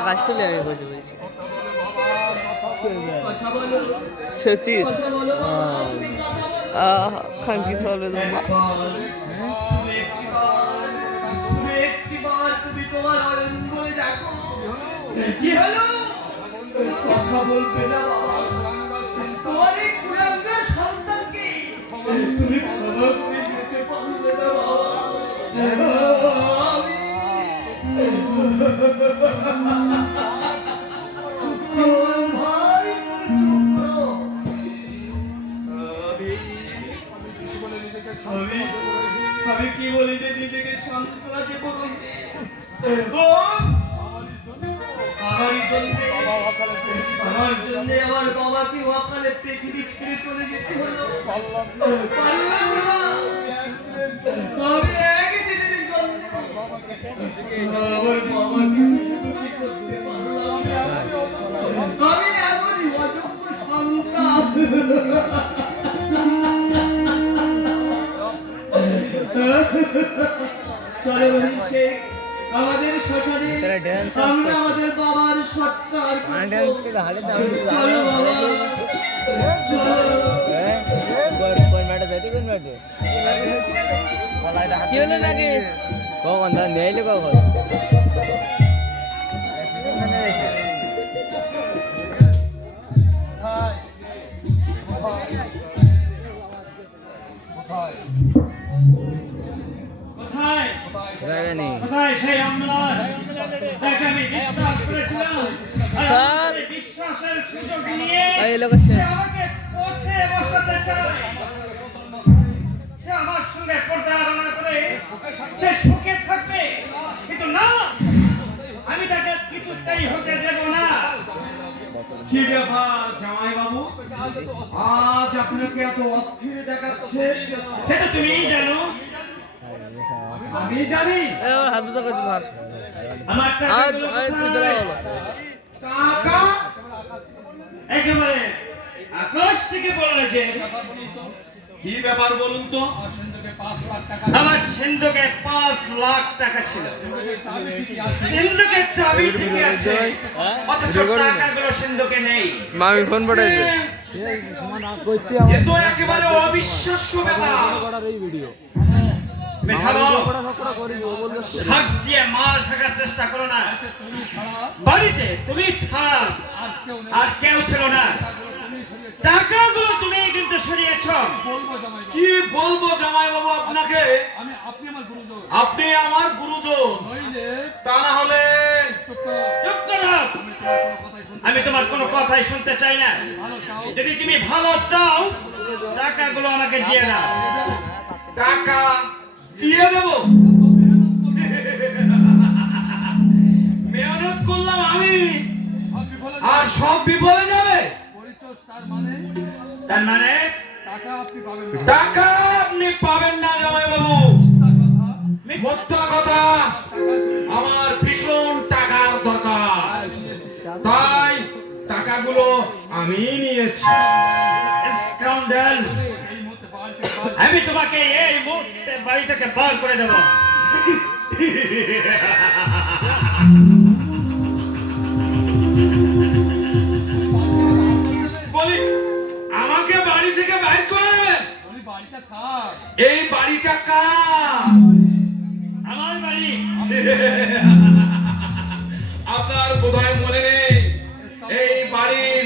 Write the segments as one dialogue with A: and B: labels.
A: আকাশ তুলে আমি বসে বলছি সেচিস আহ খানকি চলে তোমার
B: অঙ্গলে দেখো। কি হলো কথা বলবে না বাবা। তোমার এই কুলাঙ্গার সন্তানকে তুমি চলো শেখ আমাদের শ্মশানে। আমরা আমাদের বাবার সৎকার
A: দাম
B: চলো বাবা। চলো।
A: ম্যাটে কি হলো নাকি? কখন ধর নেইলে কখন?
C: কোথায়? কোথায় সেই আমলার যাকে আমি বিশ্বাস করেছিলাম। আর
A: স্যার।
C: বিশ্বাসের সুযোগ নিয়ে
A: এই লোক
C: সে আমাকে পথে বসাতে চায়। সে আমার সঙ্গে প্রতারণা করে সে সুখে থাকবে। কিন্তু না আমি তাকে কিছুতেই হতে দেব না।
D: কি ব্যাপার জামাই বাবু আজ আপনাকে এত অস্থির দেখাচ্ছে।
C: সেটা তুমিই জানো।
D: আমি জানি
A: হাত দুটো ধর
C: আমার
A: আজ আজ ছুটে হলো
D: টাকা
C: একেবারে আকাশ থেকে পড়ল যে
D: কি ব্যাপার বলুন তো
C: আমার সিন্ধুকে পাঁচ লাখ টাকা ছিল সিন্ধুকে চাবি ঠিকই আছে অথচ টাকাগুলো সিন্ধুকে নেই
A: মামি ফোন পাঠাইছে
D: এ তো একেবারে অবিশ্বাস্য ব্যাপার
C: তুমি থামো। হাত দিয়ে মাল থাকার চেষ্টা করো না। বাড়িতে তুমি ছাড়া। আর কেউ ছিল না। টাকাগুলো তুমি কিন্তু সরিয়েছ।
D: কি বলব জামাই বাবু আপনাকে?
E: আমি আপনি আমার গুরুজন।
D: আপনি আমার গুরুজন।
E: নইলে
D: তা না হলে
E: আমি তোমার কোনো কথাই শুনতে
C: আমি তোমার কোনো কথাই শুনতে
E: চাই না।
C: চাই না
E: ভালো চাও।
C: যদি তুমি ভালো চাও। টাকাগুলো আমাকে দিয়ে দাও।
D: টাকা দিয়ে দেব। মেহনত করলাম আমি। আর সব বিফলে যাবে।
E: তার মানে? টাকা আপনি পাবেন না
D: জামাই বাবু মোদ্দা কথা, আমার ভীষণ টাকার দরকার। তাই টাকাগুলো আমি নিয়েছি।
C: স্কাউন্ডাল
E: এই মুহূর্তে বাড়িতে বাড়ি
C: আমি তোমাকে এই মুহূর্তে বাড়ি থেকে বার করে দেবো।
D: বলি আমাকে বাড়ি থেকে বাইর করে দেবেন?
E: ওই বাড়িটা কার?
D: এই বাড়িটা কার?
C: আমার বাড়ি।
D: আপনার বোধহয় মনে নেই এই বাড়ির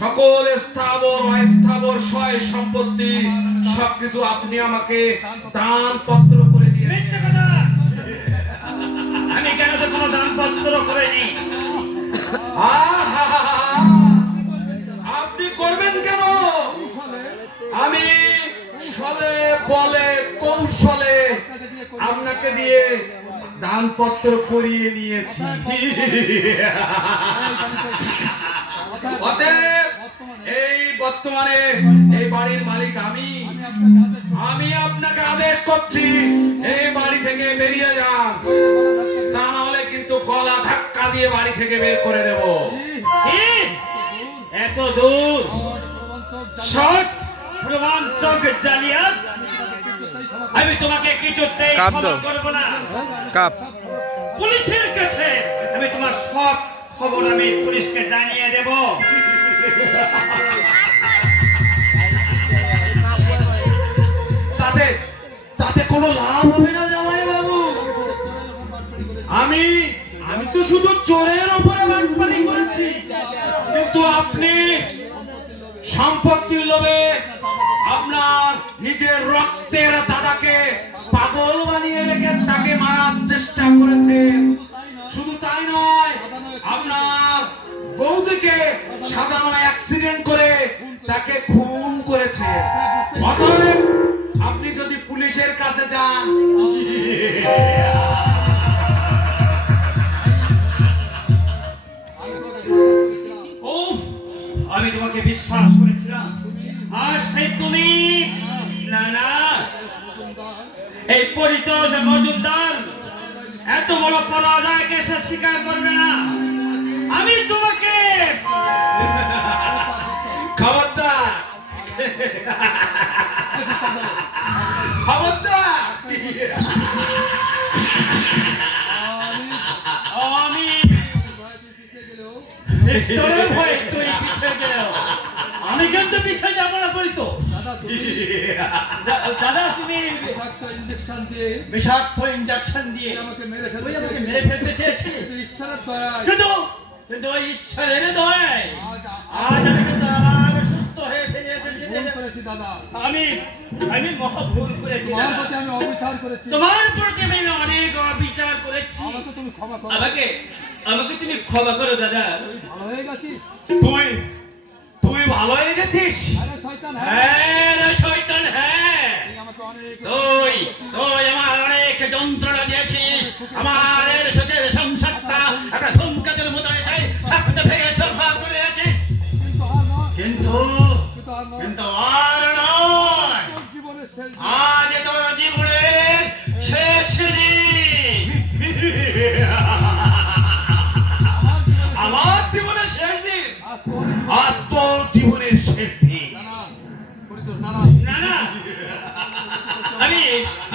D: সকল স্থাবর অস্থাবর সয় সম্পত্তি সবকিছু আপনি আমাকে দান পত্র করে দিয়েছেন।
C: আমি কেন তো কোনো দানপত্র করিনি?
D: আহা! আপনি করবেন কেন? আমি সলে বলে কৌশলে আপনাকে দিয়ে দানপত্র করিয়ে নিয়েছি। অতএব এই বর্তমানে এই বাড়ির মালিক আমি। আমি আপনাকে আদেশ করছি এই বেরিয়ে যান। তা নাহলে কিন্তু গলা ধাক্কা দিয়ে বাড়ি থেকে বের করে দেব।
F: এত দূর। শট রোমাঞ্চক জালিয়াত আমি তোমাকে কিছুতেই
A: কাপ
F: ক্ষমা। না।
A: কাপ।
F: পুলিশের কাছে আমি তোমার সব খবর আমি পুলিশকে জানিয়ে দেব।
D: তাতে তাতে কোনো লাভ হবে না জামাই বাবু আমি আমি তো শুধু চোরের উপরে বাটপারি করেছি। কিন্তু আপনি সম্পত্তির লোভে আপনার নিজের রক্তের দাদাকে পাগল
F: নিশ্চয় ভয় তুই পিছিয়ে গেলেও আমি কিন্তু পিছিয়ে যাব না পরিতোষ দা- দাদা তুমি
E: ইঞ্জেকশন দিয়ে
F: বিষাক্ত ইঞ্জেকশন দিয়ে
E: আমাকে মেরে
F: তুই আমাকে মেরে ফেলতে চেয়েছিলি
E: ঈশ্বরের দয়ায়
F: কিন্তু কিন্তু ওই ঈশ্বরের দয়ায়
E: আজ
F: আজ আমি কিন্তু আবার সুস্থ হয়ে ফিরে এসেছি
E: করেছি দাদা
F: আমি আমি মহা ভুল করেছি
E: তোমার। প্রতি আমি অবিচার করেছি
F: তোমার প্রতি আমি অনেক অবিচার করেছি
E: আমাকে তুমি ক্ষমা করো
F: আমাকে আমাকে তুমি ক্ষমা করো দাদা।
E: ভালো হয়ে গেছিস?
D: তুই তুই ভালো হয়ে গেছিস?
E: আরে শয়তান হ্যাঁ।
F: হ্যাঁ রে শয়তান হ্যাঁ।
E: তুই
F: আমার অনেক যন্ত্রণা দিয়েছিস।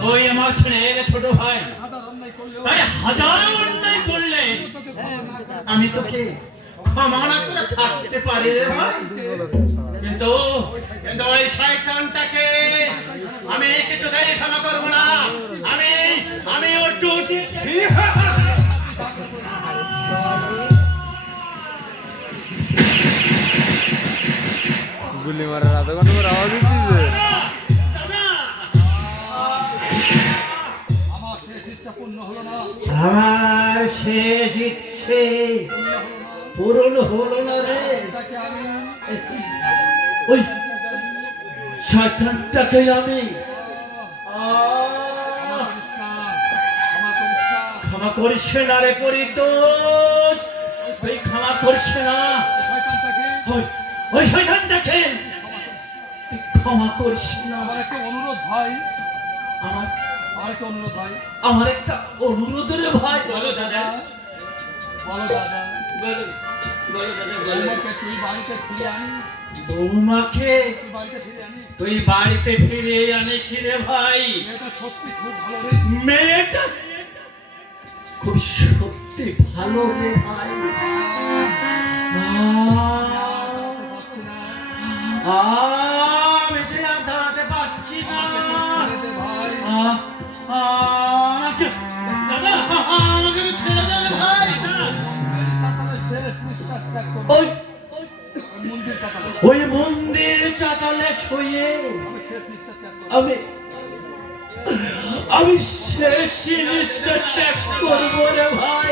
F: তুই আমার ছেলের ছোট ভাই। তাই হাজার অন্যায় করলে আমি তোকে ক্ষমা না করে থাকতে পারি রে ভাই কিন্তু ওই শয়তানটাকে আমি কিছুতেই ক্ষমা করব না। আমি আমি ওর ডিউটি
A: গুলি মারার আধা
E: ঘণ্টা শেষ ইচ্ছে পূরণ হলো না
F: রে। ওই শয়তানটাকে আমি
E: ক্ষমা করিস না
F: রে পরিতোষ। তুই ক্ষমা করিস না। ওই ওই শয়তানটাকে ক্ষমা করিস না।
E: আমার একটা অনুরোধ ভাই।
F: আমার
E: আমার একটা অনুরোধ
F: রে ভাই। বলো দাদা।
E: বলো দাদা।
F: বলো বলো দাদা বলো।
E: তুই বাড়িতে ফিরে আনি
F: বৌমাকে
E: তুই বাড়িতে ফিরে আনি
F: তুই বাড়িতে ফিরে আনিস রে ভাই।
E: মেয়েটা খুব
F: সত্যি ভালো রে ভাই। আমি সে আর দাঁড়াতে পারছি না। ওই।
E: মন্দির চাতালে
F: শুয়ে
E: আমি
F: আমি
C: শেষ নিঃশ্বাস ত্যাগ করব রে ভাই।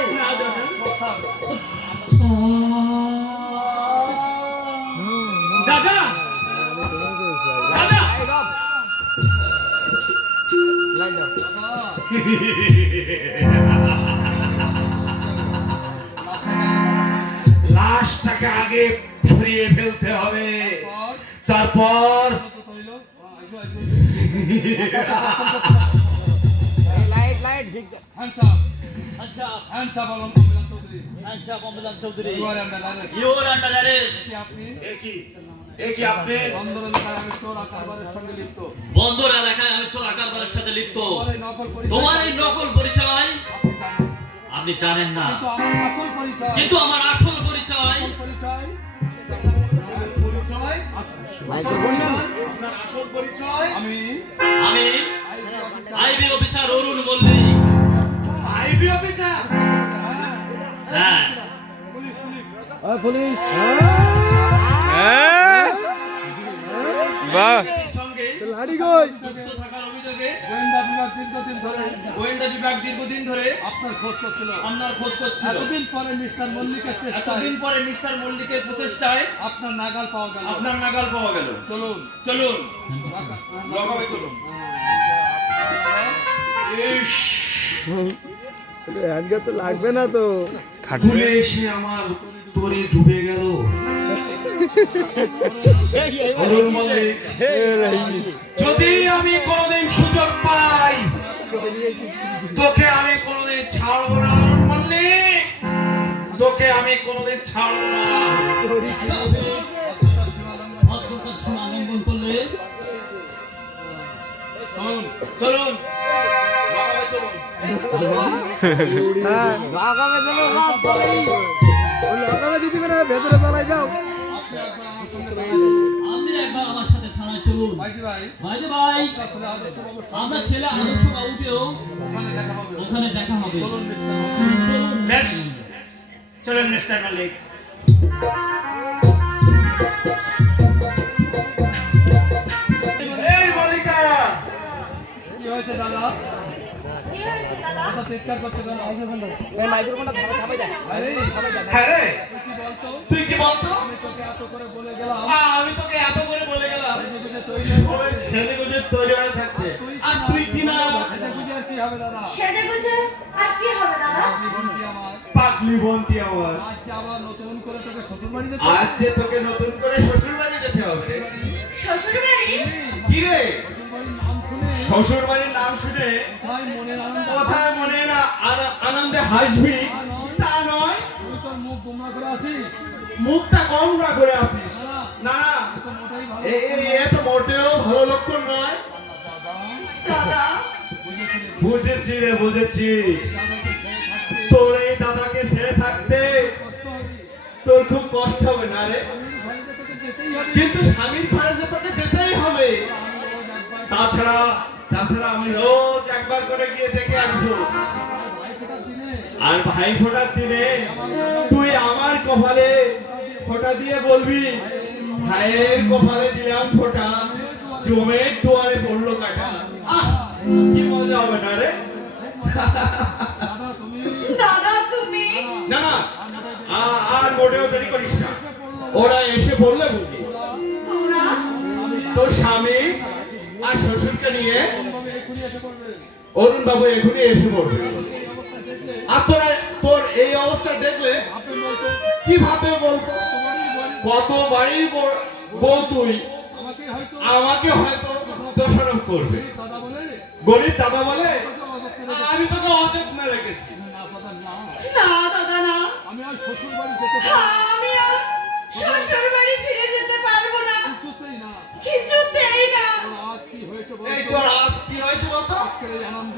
D: লাশটাকে আগে ছড়িয়ে ফেলতে হবে। তারপর
C: চৌধুরী ইউর আন্ডার অ্যারেস্ট
D: এ কি এ কি আপনি।
F: বন্দর এলাকায় আমি চোরা কারবারের সাথে লিপ্ত। তোমার এই নকল পরিচয় আপনি জানেন না। কিন্তু আমার আসল পরিচয়
G: আপনার আসল পরিচয়
E: আমি
F: আমি IB officer Arun Mallick.
G: IB officer?
F: হ্যাঁ।
A: হ্যাঁ? বাহ।
G: যুক্ত থাকার অভিযোগে
E: গোয়েন্দা বিভাগ দীর্ঘদিন ধরে
G: গোয়েন্দা বিভাগ দীর্ঘদিন ধরে
E: আপনার খোঁজ করছিল।
G: আপনার খোঁজ করছিল।
E: এতদিন পরে মিস্টার মল্লিকের চেষ্টায়
G: এতদিন পরে মিস্টার মল্লিকের প্রচেষ্টায়
E: আপনার নাগাল পাওয়া গেল।
G: আপনার নাগাল পাওয়া গেল।
E: চলুন।
G: চলুন। লগাবে চলুন। ইস,
A: তো লাগবে না তো।
D: ভুলে এসে আমার তরি ডুবে গেল। যদি আমি কোনোদিন সুযোগ পাই, তোকে আমি কোনোদিন ছাড়বো না মল্লিক তোকে আমি কোনোদিন ছাড়বো না।
G: চলুন। চলুন চলুন
A: দিদি ভেতরে চালাই যাও।
F: আপনি একবার আমার সাথে থানায় চলুন।
E: ভাই
F: ভাই। আমরা ছেলে আদর্শ বাবুকেও
E: ওখানে দেখা হবে।
F: ওখানে দেখা হবে।
E: চলুন মিস্টার
F: চলুন।
C: মিস্টার মালিক।
G: এই মল্লিকা
E: কি হয়েছে দাদা
H: কি হয়েছে দাদা
E: কথা চিৎকার করছে কেন আরে,
G: হ্যাঁ রে
E: তুই কি বলতো?
G: তুই কি বলতো?
E: আমি তোকে এত করে বলে গেলাম।
G: আ, আমি তোকে এত করে বলে গেলাম।
E: সেজে গুজে তৈরি হয়ে
G: সেজে গুজে তৈরি হয়ে থাকতে। আর তুই কি না?
E: সেজে গুজে আর কি হবে দাদা?
H: সেজে গুজে আর কি হবে দাদা?
E: আমার।
G: পাগলি বন্টি আমার।
E: আজকে আবার নতুন করে তোকে শ্বশুর বাড়ি যেতে
G: আজ যে তোকে নতুন করে শ্বশুর বাড়ি যেতে হবে।
H: শ্বশুর বাড়ি
G: কি রে?
E: শ্বশুর বাড়ির নাম শুনে কোথায় মনের আনন্দ
G: কোথায় মনে না আনন্দে হাসবি। তা নয়
E: মুখ গোমরা করে আসিস।
G: মুখটা কমরা করে আসিস। না এ তো মোটেও ভালো লক্ষণ নয়। বুঝেছি রে বুঝেছি। তোর এই দাদাকে ছেড়ে থাকতে তোর খুব কষ্ট হবে না রে?
E: স্বামীর তোকে যেতেই হবে।
G: কিন্তু স্বামীর ঘরে যে তোকে যেতেই হবে তাছাড়া তাছাড়া আমি রোজ একবার করে গিয়ে দেখে আসব। আর ভাই ফোটার দিনে তুই আমার কপালে ফোঁটা দিয়ে বলবি ভাইয়ের কপালে দিলাম ফোঁটা জমের দুয়ারে পড়ল কাটা। কি মজা হবে না রে?
E: দাদা তুমি?
G: না না আর মোটেও দেরি করিস না। ওরা এসে পড়লে বুঝি। তোর স্বামী আর শ্বশুরকে নিয়ে অরুণ বাবু এখনই এসে পড়বে। আর তোরা তোর এই অবস্থা দেখলে
E: আপনি বলতো
G: কি ভাবে বলতো
E: তোমারই বলি
G: কত বাড়ির বউ- তুই
E: আমাকে হয়তো
G: দোষারোপ করবে। গরিব দাদা বলে আমি তোকে অযত্নে রেখেছি।
E: না দাদা না।
H: না দাদা না
E: আমি আর শ্বশুর বাড়ি যেতে
H: আমি আর শ্বশুর বাড়ি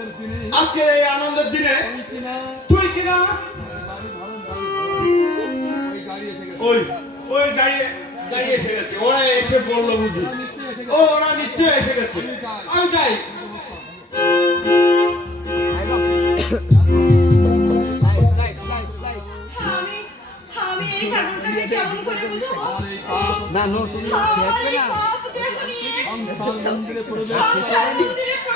E: আজকের এই আনন্দের দিনে তুই কিনা। ওই
G: ওই ওই গাড়ি গাড়ি এসে গেছে। ওরা এসে বলল বুঝি
E: ওরা নিশ্চয়ই এসে
G: ও ওরা নিশ্চয় এসে গেছে আমি যাই
H: করে আমার
E: যে সাজে না।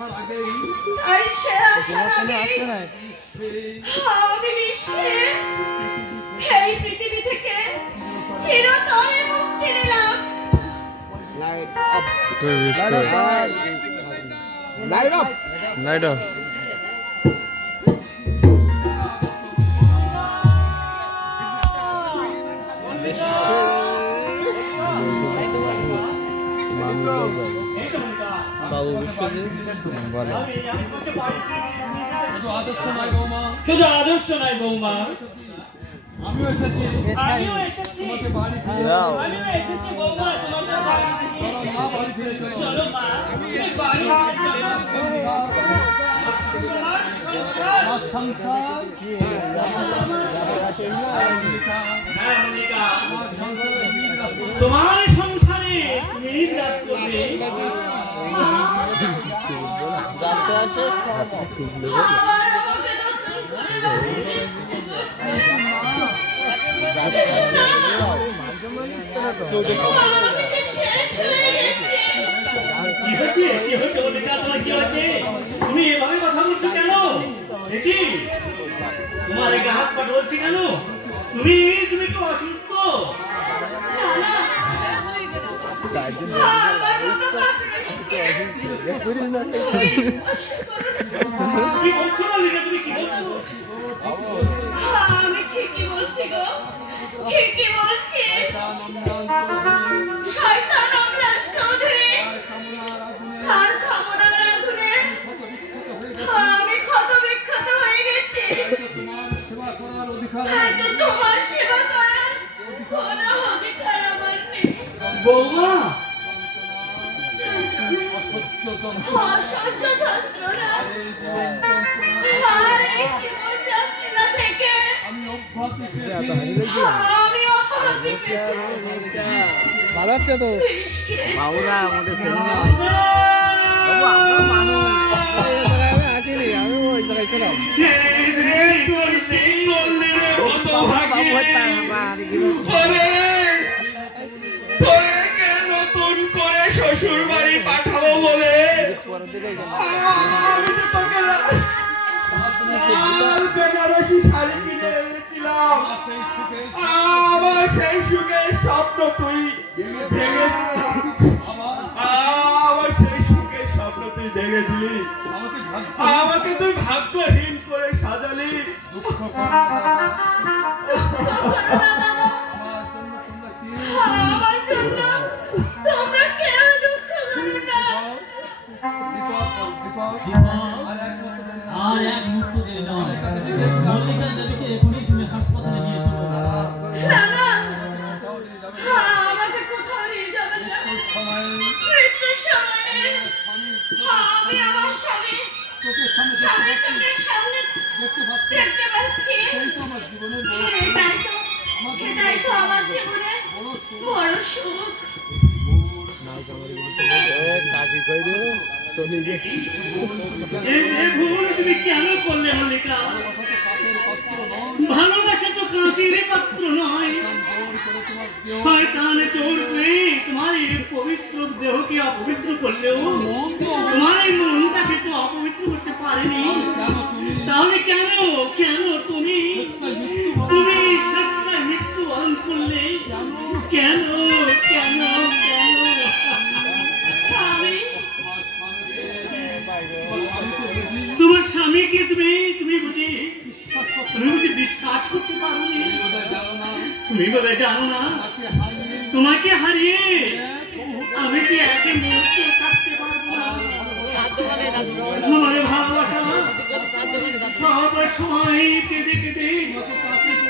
E: আসার আগেই
H: এই পৃথিবী থেকে চিরতরে মুক্তি নিলাম।
D: লাইট অফ লাইট অফ বাবু
E: শুধু আদর্শ নয় বৌমা। আমিও এসেছি।
I: আমিও এসেছি। তোমাদের
E: চলো মা বাড়ি।
I: তোমার সংসার। হয়ে
H: গেছি
I: কি হয়েছে কি হয়েছে তোমার কি হয়েছে তুমি এভাবে কথা বলছো কেন দেখি তোমার এই হাত পা বলছি কেন তুমি তুমি তো অসুস্থ
H: আমার স্পর্শ করো না।
I: কি তুমি কি বলছো
H: আমি ঠিকই বলছি গো ঠিকই বলছি শয়তান অমরাজ চৌধুরী তার কামনার আগুনে আমি ক্ষত বিক্ষত হয়ে গেছি তাই তো তোমার সেবা করার কোনো অধিকার আমার নেই
I: বৌমা
E: অসহ্য যন্ত্রণা
H: যন্ত্রণা
E: এই জীবন যন্ত্রণা
H: আর থেকে
E: আমি অব্যাহতি পেয়েছি
H: আমি অপরাধী পেয়েছি
D: ভালো হচ্ছে তো বাবুরা আমাদের চেনে বাবু আমরা মানুষ আমি আসিনি আমি ওই জায়গায় ছিলাম বাবু হত্যা
G: শ্বশুর বাড়ি পাঠাবো বলে।
D: পরের দিকে গেলাম
G: আমি তো তোকে লাল বেনারসি শাড়ি কিনে এনেছিলাম। আমার সেই সুখের স্বপ্ন তুই ভেঙে আমার সেই সুখের স্বপ্ন তুই ভেঙে দিলি।
E: আমাকে ভাগ্য
G: আমাকে তুই ভাগ্যহীন করে সাজালি।
H: আমার জন্য স্বামীর চোখের সামনে দেখতে পাচ্ছি। এটাই তো এটাই তো আমার জীবনের বড় সুখ।
D: কাকি কই রে চলে গে
I: এই এই ভুল তুমি কেন করলে মনিকা ভালোবাসা তাহলে কেন কেন তুমি? তুমি স্বেচ্ছায় মৃত্যু বরণ করলে? কেন তুমি জানো না। তোমাকে হারিয়ে আমি যে একে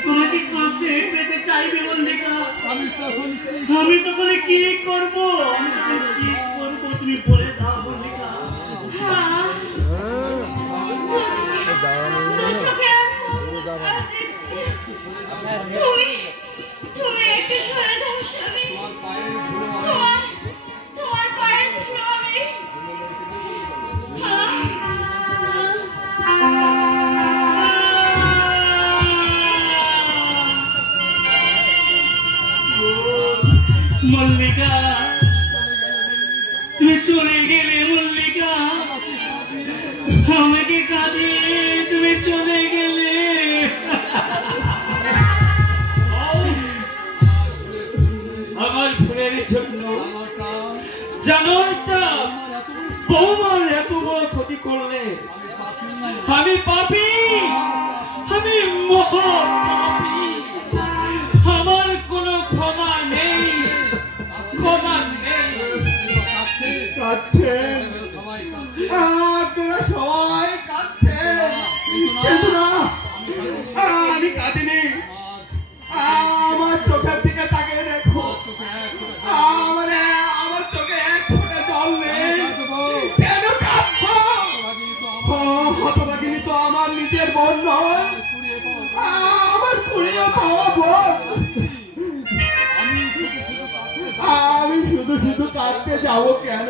I: তোমাকে পেতে
E: আমি তখন
I: কি করব? আমি কি করব? তুমি বলে দাও মল্লিকা
C: মল্লিকা তুমি চলে গেলে মল্লিকা। আমাকে
G: কাঁদছেন? আপনারা সবাই কাঁদছেন। আমি কাঁদিনি। আমার চোখের দিকে তাকিয়ে দেখো। আমার চোখে এক ফোঁটা জল নেই। তো আমার নিজের বোন আমার কুড়িয়ে পাওয়া বোন। আমি শুধু শুধু কাঁদতে যাব কেন?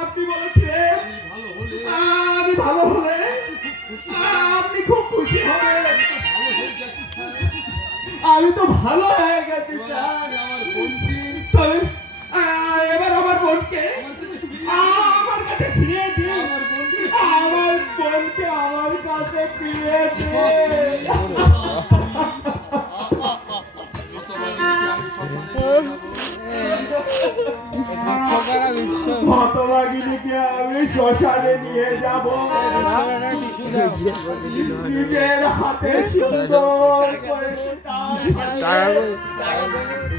G: আপনি বলেছেন আমি ভালো হলে। আপনি খুব খুশি হবেন। আমি তো ভালো হয়ে গেছি তবে এবার আমার বোনকে আমার কাছে ফিরিয়ে দিন। আমার বোনকে আমার কাছে ফিরিয়ে দিন। সুন্দর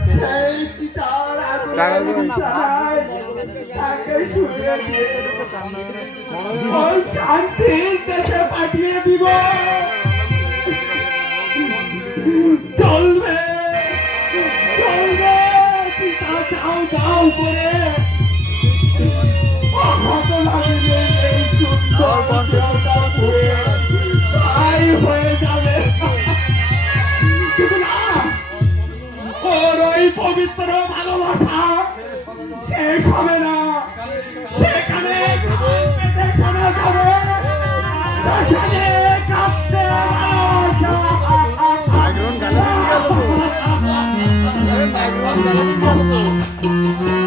G: সেই চিতার শান্তির দেশে পাঠিয়ে দাও করে। হয়ে যাবে। কিন্তু না, ওর ওই পবিত্র ভালোবাসা শেষ হবে না। সেখানে পেতে যাবে। I'm gonna my God.